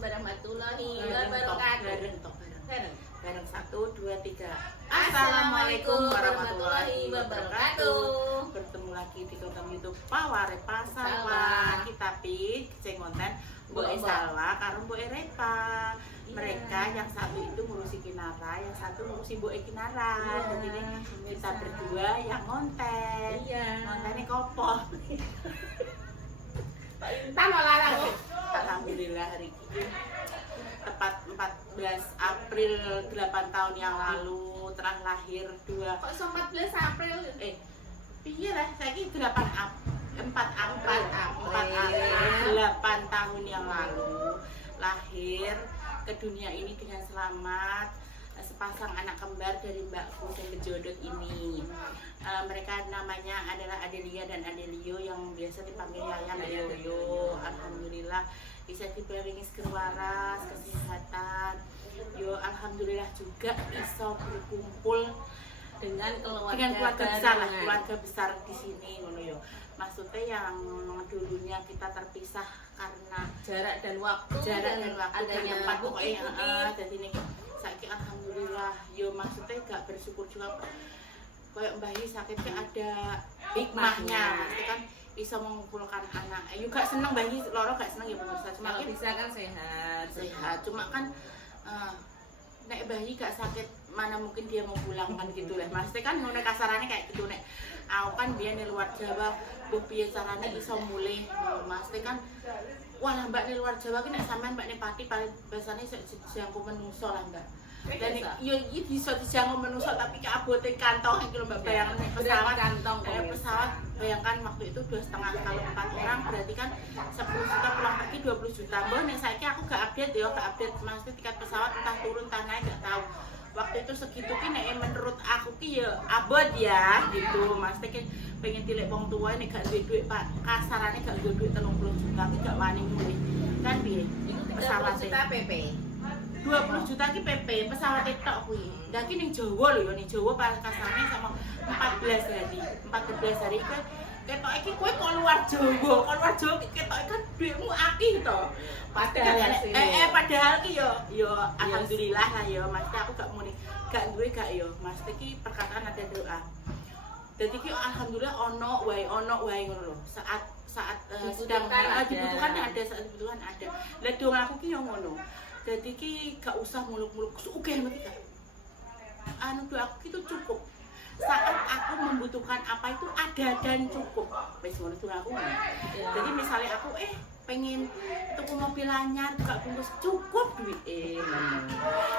warahmatullahi wabarakatuh. Bareng. 1, 2, 3. Assalamualaikum warahmatullahi wabarakatuh. Bertemu lagi di konten YouTube Paware Pasawa. Kita sing konten Mbok Salwa karo Mbok Repa. Mereka yang satu itu ngurusi Kinara, yang satu ngurusi Mbok Kinara. Jadi ini kita berdua yang konten. Kontennya kopo. Intan larang. Alhamdulillah hari ini tepat 14 April 8 tahun yang lalu telah lahir dua. Kok 14 April? Piye lah saiki 4 April 8 tahun yang lalu lahir ke dunia ini dengan selamat sepasang anak kembar dari mbakku yang berjodoh ini. Mereka namanya adalah Adelia dan Adelio yang biasa dipanggil Yaya dan Yoyo. Alhamdulillah bisa diberi waras, kesehatan. Yo alhamdulillah juga bisa berkumpul dengan keluarga besar lah, keluarga besar di sini ngono yo. Maksudnya yang dulunya kita terpisah karena jarak dan waktu adanya tempat pokoknya jadi ini saiki alhamdulillah yo maksudnya gak bersyukur juga kayak Mbah Yi sakitnya ada hikmahnya maksudnya kan bisa mengumpulkan anak juga seneng Mbah Yi loro gak seneng ya pemirsa cuma kalau bisa kan sehat cuma kan nek Mbah Yi gak sakit mana mungkin dia mau pulang kan gitu lah maksudnya kan ngono kasarannya kayak gitu nek aku kan biar di luar Jawa bu piye carane iso mulih maksudnya kan wah mbak di luar Jawa ki nek sampean mbak Pati paling biasanya dijangkau menungso lah mbak. Dan yo iki bisa dijangkau menungso tapi keabote kantong iki lho mbak bayangkan pesawat kantong pesawat bayangkan waktu itu 2,5 kalau 4 orang berarti kan 10 juta pulang pergi 20 juta. Mbah nek saiki aku gak update yo gak update maksudnya tiket pesawat entah turun entah naik gak tahu. Waktu itu segitu ki nek menurut aku ki ya abot ya gitu maksudnya ki pengen tilek wong tua nek gak duwe duit Pak kasarane gak duwe duit 30 juta ki gak wani mulih kan piye pesawat juta PP 20 juta ki PP pesawat tok kuwi ndak ki ning Jawa lho ya ning Jawa pas kasarane sama 14 hari ketok iki kowe kok luar Jawa ketok kan duitmu akeh to padahal ki yo alhamdulillah lah yo maksudnya aku gak muni gak duwe gak yo maksudnya ki perkataan ada doa jadi ki alhamdulillah ono wae ngono lho saat sedang dibutuhkan ada saat dibutuhkan ada lah dong aku ki yo ngono jadi ki gak usah muluk-muluk sugih mesti gak doa aku itu cukup saat aku membutuhkan apa itu ada dan cukup wis ngono aku jadi misalnya aku pengen tuku mobil anyar gak bungkus cukup duit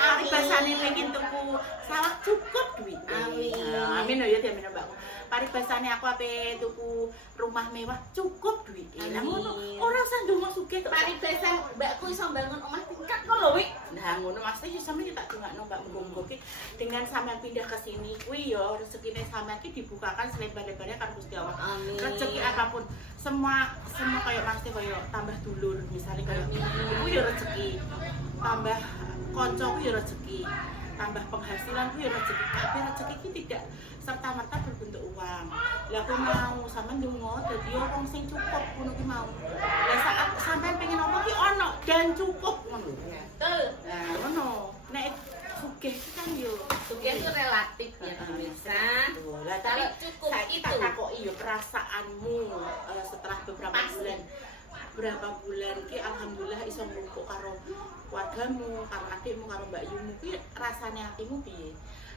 ari basane pengen tuku sawah cukup duit amin ya amin mbakku paribasane aku ape tuku rumah mewah cukup duit lah ngono ora usah ndonga sugih paribasan mbakku iso bangun omah tingkat kok lho wi nah ngono maksudnya sampe tak dongakno mbak muga-muga dengan sampean pindah ke sini kuwi yo rezekine sampean ki dibukakan selebar-lebarnya karo Gusti Allah rezeki apapun semua kayak pasti kayak tambah dulur misalnya kayak iku ya rezeki tambah kanca ku ya rezeki tambah penghasilan ku ya rezeki tapi rezeki ki tidak serta-merta berbentuk uang lah aku mau sampean ndonga dadi wong sing cukup ngono ki mau lah saat sampean pengen apa ki ono dan cukup ngono betul nah ngono nek sugih kan yo sugih itu relatif ya pemirsa lah tapi cukup itu takoki yo perasaanmu setelah berapa bulan ki alhamdulillah iso ngumpul karo keluargamu karo adikmu karo mbak Yumu ki rasane atimu piye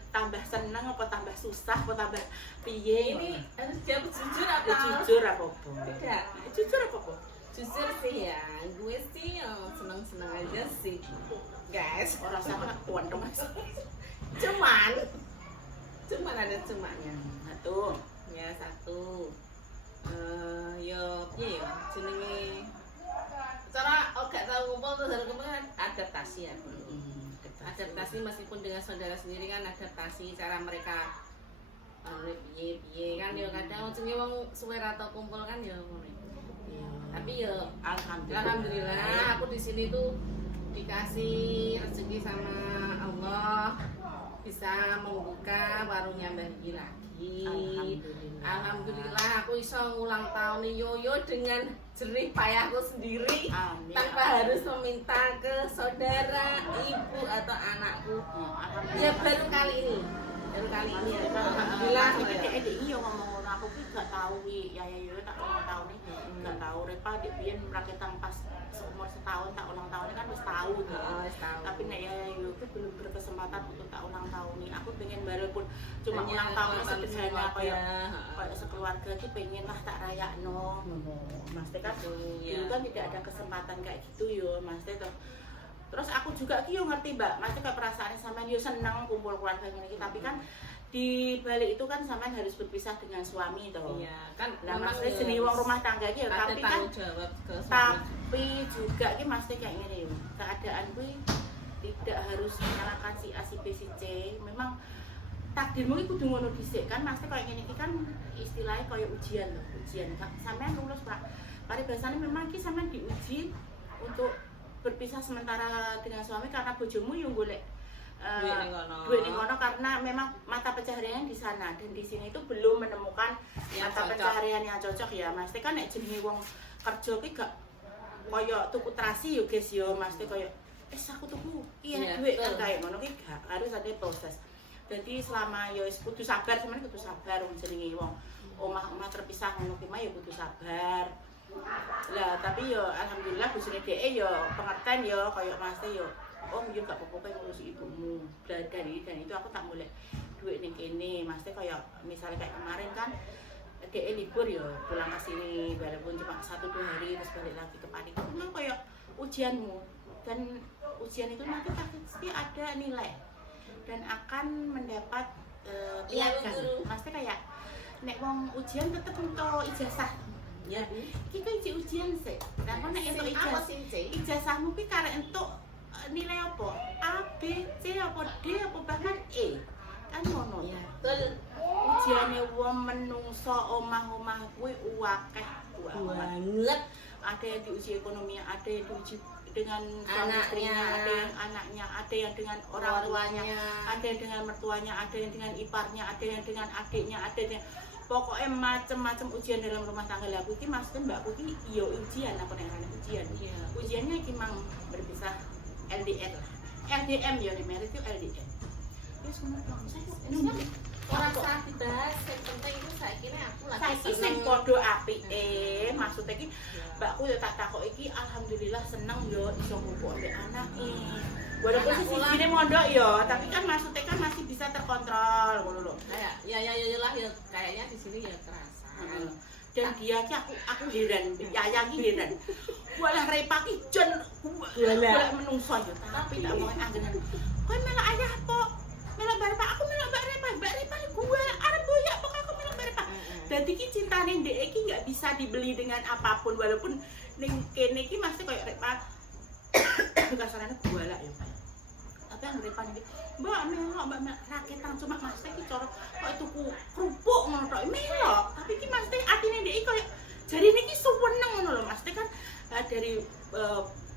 tambah seneng apa tambah susah apa tambah piye ini harus jawab jujur apa jujur apa tidak jujur apa jujur sih ya gue sih seneng aja sih guys orang sama kuat dong mas cuman ada cumanya satu yo piye ya jenenge cara gak tahu ngumpul terus harus kumpul kan adaptasi ya adaptasi meskipun dengan saudara sendiri kan adaptasi cara mereka piye kan yo kadang jenenge wong suwe ra tau kumpul kan yo ngono tapi yo alhamdulillah aku di sini tuh dikasih rezeki sama Allah bisa membuka warungnya Mbah Yi lagi. Alhamdulillah aku iso ngulang tahun Yoyo dengan jerih payahku sendiri. Amin. Tanpa harus meminta ke saudara, ibu atau anakku. Alhamdulillah. Ya baru kali ini ya. Alhamdulillah. Adik iya ngomong aku ki gak tahu ki ya tak ulang tahun nih gak tahu Repa dia biyen raketan pas seumur setahun tak ulang tahunnya kan wis tahu tuh. Tapi nek ya itu belum berkesempatan untuk tak ulang tahun nih. Aku pengen walaupun cuma ulang tahunnya sederhana kayak sekeluarga ki pengen lah tak rayakno. Mas Teh kan dulu kan tidak ada kesempatan kayak gitu yo Mas Teh. Terus aku juga ki yo ngerti Mbak, Mas Teh kayak perasaannya sampean yo seneng kumpul keluarga ngene iki tapi kan di balik itu kan sampean harus berpisah dengan suami toh. Iya, kan Lah Mas Teh seni wong rumah tangga ki ya tapi kan jawab ke suami. tapi juga ki Mas Teh kayak ngene yo. Keadaan kuwi tidak harus menyalahkan si A si B si C. Memang takdirmu ki kudu ngono dhisik kan Mas Teh kayak ngene iki kan istilahnya kayak ujian loh, ujian. Sampean lulus paribasane memang ki sampean diuji untuk berpisah sementara dengan suami karena bojomu yo golek duit ning kono karena memang mata pencaharian di sana dan di sini itu belum menemukan mata pencaharian yang cocok ya Mas Teh kan nek jenenge wong kerja ki gak koyo tuku terasi yo guys yo Mas Teh koyo aku tuku iya duit kan kayak ngono ki gak harus ada proses. Jadi selama yo kudu sabar sebenarnya kudu sabar wong jenenge wong omah-omah terpisah ngono ki mah yo kudu sabar. Lah tapi yo alhamdulillah bosone dhek yo pengertian yo koyo Mas Teh yo om yo gak apa-apa ngurusi ibumu. Dan itu aku tak mulai duit ning kene Mas Teh kayak misalnya kayak kemarin kan dhek libur yo pulang ke sini walaupun cuma 1-2 hari terus balik lagi ke Panik. Itu memang kayak ujianmu dan ujian itu nanti pasti ada nilai dan akan mendapat piagam. Mas Teh kayak nek wong ujian tetep entuk ijazah. Ya, iki kan ujian sih. Lah nek entuk ijazahmu ki karek entuk nilai apa? A, B, C, apa D, apa bahkan E. Kan ngono. Iya. Betul. Ujiane wong menungso omah-omah kuwi akeh banget. Ada yang diuji ekonomi, ada yang diuji dengan suami istrinya, ada yang anaknya, ada yang dengan orang tuanya, ada yang dengan mertuanya, ada yang dengan iparnya, ada yang dengan adiknya, ada yang pokoknya macam-macam ujian dalam rumah tangga lah. Aku ki maksudnya mbakku ki yo ujian apa nek ana ujian. Ujiannya ki mang berpisah LDR lah. LDM ya di merit itu LDM. Wis ngono saya ora usah dibahas, sing penting itu saiki aku lagi saiki sing padha apike. Maksudnya ki mbakku yo tak takok iki alhamdulillah seneng yo iso ngumpul ambek anake. Walaupun sisine mondok yo, tapi kan maksudnya kan masih bisa terkontrol ngono lho. Kayak ya lah ya kayaknya di sini ya terasa. Dan dia ki aku heran, Yayang ki heran. Walah Repa ki jon golek menungso yo, tapi tak mau anggenan. Kowe melok ayah apa? Melok Mbak aku melok Mbak Repa gue arep boyak pokok aku melok Mbak Repa. Dadi ki cintane ndek iki enggak bisa dibeli dengan apapun walaupun ning kene ki mesti koyo Repa kasarane golek yo. Tapi yang Repa iki Mbak melok Mbak raketan cuma mesti ki cara kok tuku kerupuk ngono tok melok. Tapi ki mesti atine ndek iki koyo jarine ki suweneng ngono lho Mas kan dari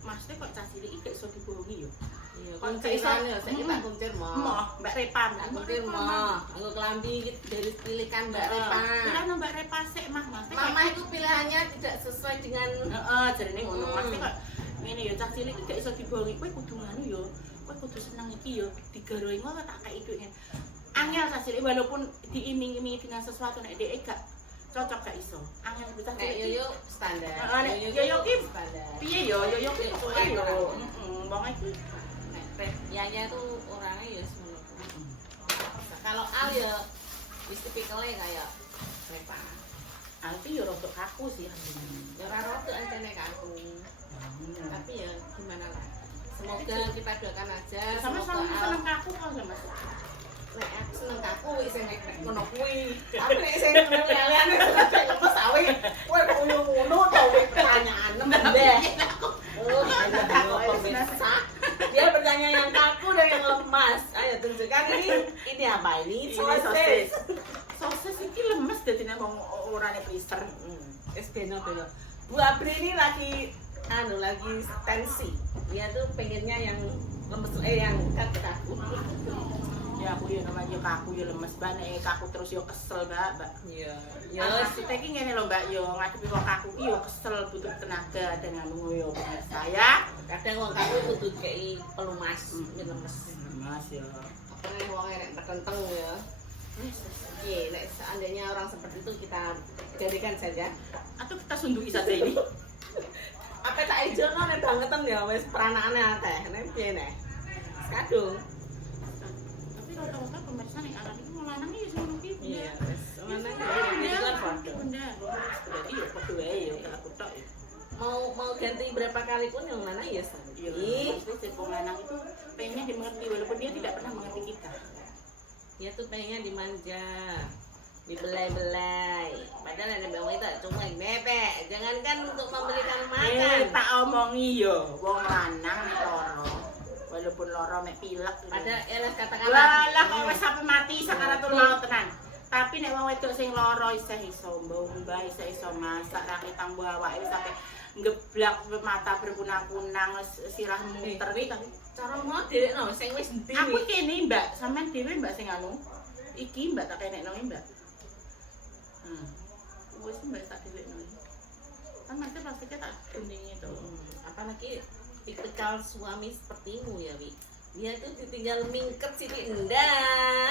Mas kok cah cilik iki gak iso dibohongi yo. Iya, kunciran ya saiki tak kuncir mo. Mbak Repa, kuncir mo. Anggo klambi iki dari pilihan Mbak Repa. Pilihan Mbak Repa sik Mas. Mama itu pilihannya tidak sesuai dengan jarine ngono. Mas kok ngene yo cah cilik iki gak iso dibohongi. Kowe kudu nganu yo. Kowe kudu seneng iki yo. Digaroi ngono tak kei duit. Angel cah cilik walaupun diiming-imingi dengan sesuatu nek dhek gak cocok gak iso. Angel bocah cilik yo standar. Yo ki piye yo ki sesuai yo. Wong iki Yaya tuh orangnya ya semua. Kalau Al ya wis tipikalnya kayak Repa. Al ki yo rada kaku sih. Ya ora rada antene kaku. Tapi ya gimana lah. Semoga kita doakan aja. Sama-sama seneng kaku kok Mas. Nek aku seneng kaku wis nek ngono kuwi. Tapi nek sing lelean kok sawe kowe ngono to pertanyaan mbah. Dia bertanya yang kaku dan yang lemas. Ayo tunjukkan ini apa ini? Sosis. Sosis ini lemes dadine wong orane freezer. Wis beno. Bu Abri ini lagi tensi. Dia tuh pengennya yang lemes yang kaku. Ya aku ya namanya kaku ya lemes banget, kaku terus yo kesel Mbak. Iya. Ya maksudnya ki ngene lho Mbak yo ngadepi wong kaku ki yo kesel butuh tenaga dengan ngoyo saya. kadang wong kaku kudu kei pelumas lemes. Mas ya. Apa nih wong enek tertenteng ya. Iya, nek seandainya orang seperti itu kita jadikan saja. Atau kita sundui saja ini. Apa tak ijono nek bangetan ya wis peranakane akeh. Nek piye nek? Kadung. Tapi rata-rata pemirsa ning anak itu lanang ya ngono ki. Iya, wis meneng Iya, kan padha. Bener. Berarti ya padha wae ya aku tok ya. Mau ganti berapa kali pun yang mana ya sama. Iya, maksudnya si lanang itu pengennya dimengerti walaupun dia tidak pernah mengerti kita. Dia tuh pengennya dimanja, dibelai-belai. Padahal ada bawang itu cuma bebek. Jangankan untuk membelikan makan. Tak omongi yo, wong lanang nek loro. Walaupun loro mek pilek. Ada elas katakanlah. Walah kok wis sampe mati sakaratul maut tenan. Tapi nek wong wedok sing loro isih iso mbah isih iso masak ra kitang awake sampe ngeblak mata berkunang-kunang sirah muter Tapi cara mau direkno sing wis endi. aku kene mbak sampean dhewe mbak sing anu iki mbak tak kenekno mbak wis mbak tak dhewe kan nanti plastiknya tak guntingi itu Apalagi tipikal suami sepertimu ya Wi. Dia tuh ditinggal mingket sini endah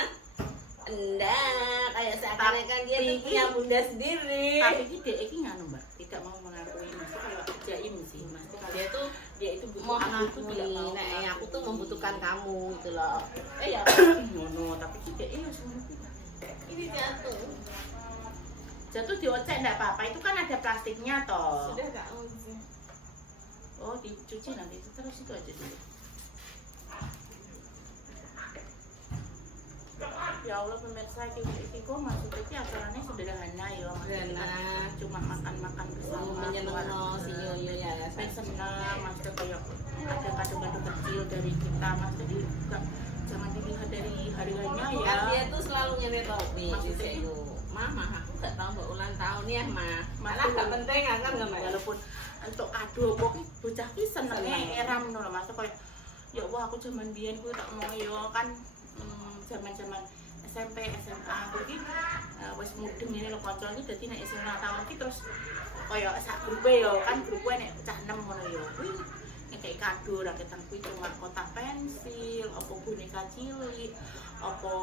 kayak seakan-akan dia tuh punya bunda sendiri. tapi iki dhek iki nganu mbak tidak mau mengakui mesti kalau jaim sih mesti kalau dia itu butuh aku tuh tidak mau aku tuh membutuhkan kamu gitu loh. Ya ngono tapi iki dhek wis ngono kuwi ini jatuh diocek enggak apa-apa itu kan ada plastiknya toh sudah gak usah. oh dicuci nanti terus itu aja dulu ya Allah pemirsa iki kok maksudnya acaranya sederhana ya Sederhana. cuma makan-makan bersama Menyenangkan si Yoyo ya. saya senang maksudnya kayak ada kado-kado kecil dari kita maksudnya jangan dilihat dari hari-harinya ya Kan dia tuh selalu nyenet topi. Maksudnya Itu, Mama, aku gak tahu mbak ulang tahun ya, Ma. Malah Maksudnya- gak penting kan gak Ma? walaupun untuk kado kok bocah ki senenge Seneng. eram ngono lho maksud koyo ya Allah aku zaman biyen kuwi tak mau yo kan zaman-zaman SMP SMA iki wis mudeng ngene lho kanca iki dadi nek SMA tahun iki terus koyo sak grupe yo kan grupe nek cah 6 ngono yo kuwi ngekek kado raketan kuwi cuma kotak pensil apa boneka cilik apa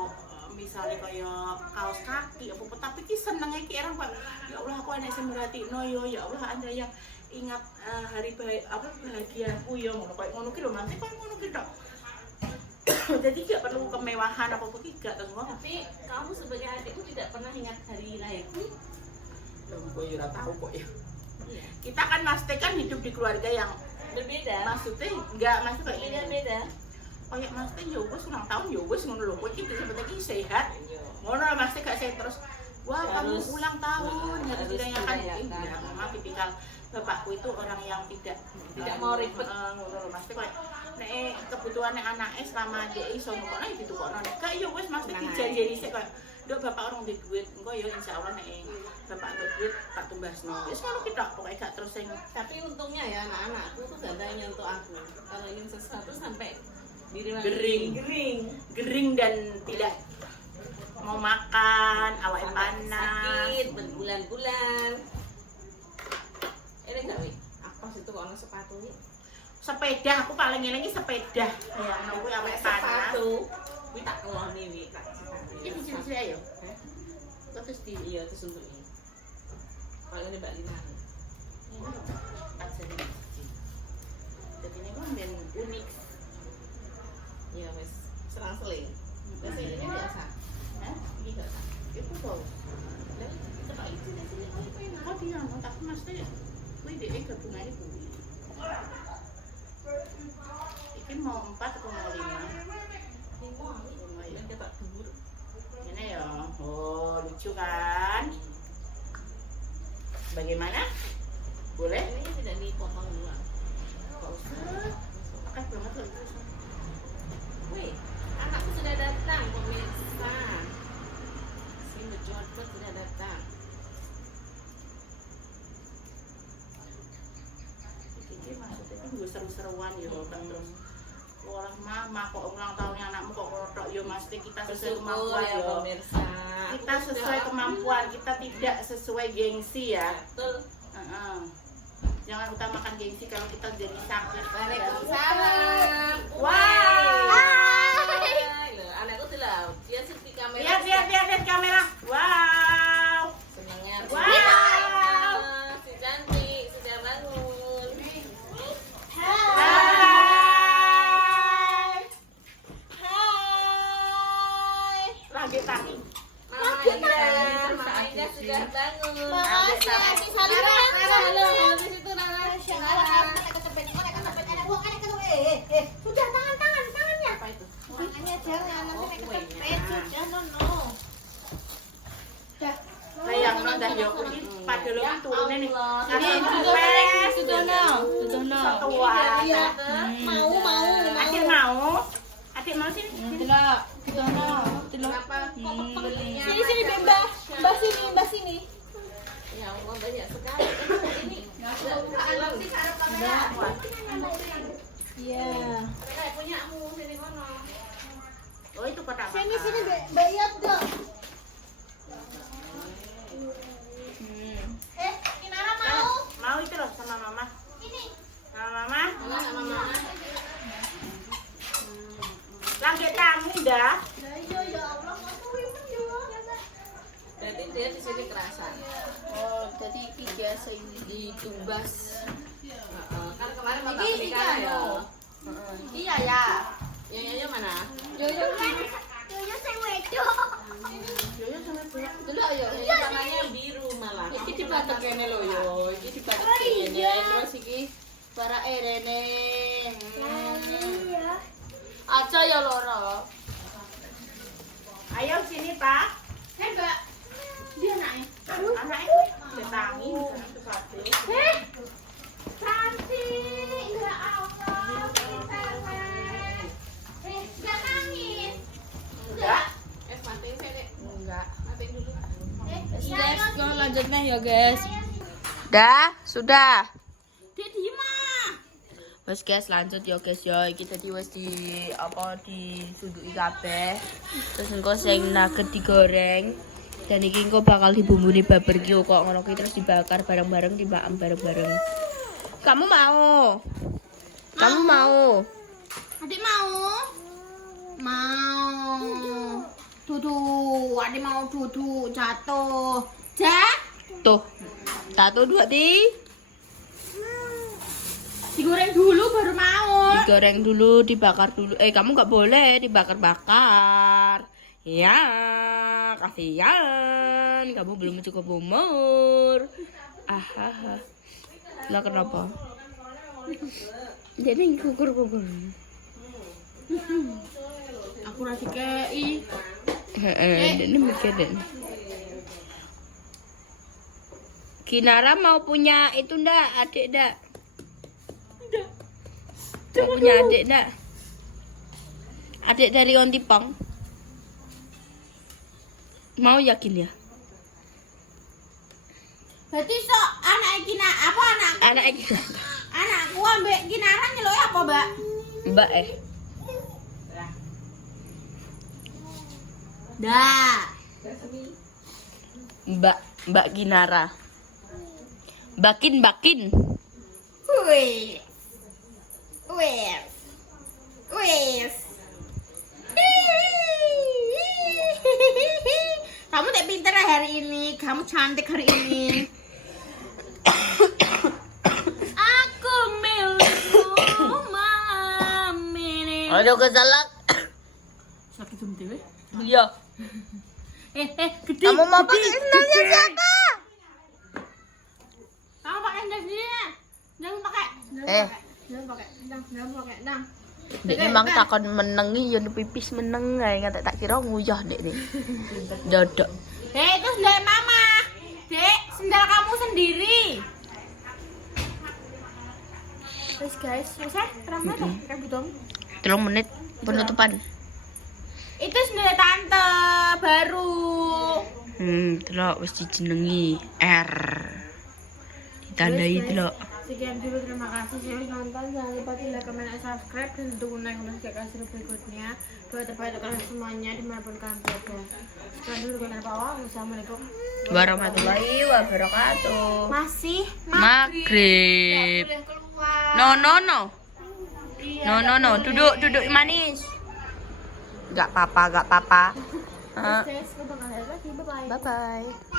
misalnya kaya kaos kaki apa tapi ki senenge ki orang Pak ya Allah aku enek sing merhatikno yo ya Allah Anda yang ingat hari bahagiaku yo ngono koyo ngono ki lho Mas koyo ngono ki tok jadi gak perlu kemewahan apa ki gak semua Tapi kamu sebagai adikku tidak pernah ingat hari lahirku. lho kok yo ora tahu kok ya Iya. kita kan pasti kan hidup di keluarga yang Berbeda. maksudnya enggak maksudnya kayak Beda ini beda. kayak maksudnya ya wis ulang tahun ya wis ngono lho kok iki sebenarnya sehat ngono lah maksudnya gak saya terus wah kamu Harus- ulang tahun harus harus dirayakan dirayakan. ya memang tipikal bapakku itu orang yang tidak mau ribet. ngono lho maksudnya kayak nek kebutuhane anake selama dia iso ngono iki ditukokno nek gak ya wis maksudnya Nah, dijanjeni sik kayak nduk bapak orang di duit engko ya insyaallah nek bapak ada duit tak tumbasno wis ngono ki tok pokoke gak terus sing Tapi untungnya ya anak-anakku tuh gak tanya untuk aku. Kalau ingin sesuatu sampai diri Gering. gering dan tidak mau makan awake panas sakit berbulan-bulan. Ini gak Wi? Apa situ kok ada sepatu nih? sepeda aku paling eling iki sepeda ya nunggu awake panas Sepatu. Wi tak keluar nih Wi. Tak iki di sini ayo Eh? terus di Iya terus untuk ini. Kalau ini Mbak Lina. aja nih jadi ini kan ben unik Iya wes. Selang-seling. Biasa ini biasa. Hah? Ini gak tak. Iku tau Lah, coba itu di sini kau enak. kok dia no tapi mesti kuwi dhek gabungane kuwi iki mau 4 atau mau 5 Ini mau Lumayan. Ini kita dubur. ini ya oh lucu kan bagaimana boleh Ini tidak dipotong dulu. gak usah pakai banget loh itu Wih, anakku sudah datang pemirsa. Si Mejodot sudah datang. iki maksudnya kan gue seru-seruan ya kan terus orang mama kok ulang tahunnya anakmu kok ngotok ya mesti kita sesuai Bersyukur kemampuan ya ya pemirsa. kita sesuai kemampuan kita tidak sesuai gengsi ya Betul. Heeh. Jangan utamakan gengsi kalau kita jadi sakit. Waalaikumsalam. Wow. Loh, anakku tuh lah, dia seperti kamera. Lihat kamera. Wow. Senangnya. Wow. Si cantik sudah bangun. Hai. Lagi tangi. Mama Ida sudah bangun. Makasih, Adi Salim. Halo, habis itu Nana. Sudah tangannya. Apa itu? Tangannya jangan nanti kecepet. Sudah nono. Sayang no dah yo kuwi padha lho turune nih. Sudono. Tua. Mau. Adik mau sini. Kenapa? Kok belinya? Sini Mbak sini. Ya Allah, banyak sekali. Ini Iya. kayak punyamu sini kono. Oh itu kotak. Sini Mbak Yat dong. Kinara mau? Mau itu loh sama mama. Ini. Sama mama. Mana sama mama? Lagi tamu dah. Ya Allah, aku wimen yo. Berarti dia di sini kerasan. Oh, jadi biasa ini Ditumbas. Kan kemarin bapak Ini pernikahan ya. Iya ya. Yoyo mana? Yoyo sing wedok. Dulu ayo, ini warnanya biru malah. Iki dibatek kene lho yo. Iki dibatek kene. Terus iki para rene. Aja ya loro. Ayo sini Pak. Mbak. Dia naik. Anaknya udah tangi. Cantik. Ya Allah. Enggak nangis. Enggak. Matiin saya deh. Enggak. Matiin dulu. Guys, kalau lanjutnya ya guys. Sudah. Dia diem ah. Wes guys, lanjut ya guys ya. Iki dadi wis di disuduki kabeh. Terus engko sing nugget digoreng. Dan iki engko bakal dibumbuni barbecue kok ngono ki terus dibakar bareng-bareng, dimakan bareng-bareng. Kamu mau? Kamu mau? Adik mau? Mau. Dudu, adik mau dudu jatuh. Tuh. 1 2 3. Digoreng dulu baru mau. Digoreng dulu, dibakar dulu. Kamu nggak boleh dibakar-bakar. Ya, kasihan. Kamu belum cukup umur. Lah kenapa? Jadi kukur-kukur. Aku rasa kei. Ini mikirin. Kinara mau punya itu ndak, adik ndak? Mau punya adik ndak? Adik dari Ontipong. Mau yakin ya? Berarti sok anak Kina apa anak? Anak Anakku ambek Kinara nyeluk apa, Mbak? Mbak Dah. Mbak Kinara. Bakin. Wih. Kamu tak pintar hari ini, kamu cantik hari ini. Aku milikmu malam ini. Aduh kesalak. Sakit dewe. Iya. Gede. Kamu mau pakai sendalnya siapa? Kamu pakai sendal sendiri ya? Jangan pakai. Jangan pakai. Nah. Dek memang takon menengi ya pipis meneng ae nggak tak kira nguyah dek nih. Dodok. Itu sendal mama. Dek, sendal kamu sendiri. Guys, selesai? Terang apa? Rambut dong. 3 menit penutupan. Itu sendal tante baru. Delok wis dijenengi R. Ditandai delok. sekian dulu, terima kasih sudah nonton. Jangan lupa di like, comment, dan subscribe dan dukung notifikasi berikutnya buat terbaik kalian semuanya dimanapun kalian berada. Sekian dulu dengan Pak Wang. Wassalamualaikum Warahmatullahi wabarakatuh. masih Maghrib. boleh keluar. No no no. Iya, No no nggak no. boleh. Duduk manis. Gak apa-apa. Guys, kita bakal lihat lagi. Bye bye. Bye bye.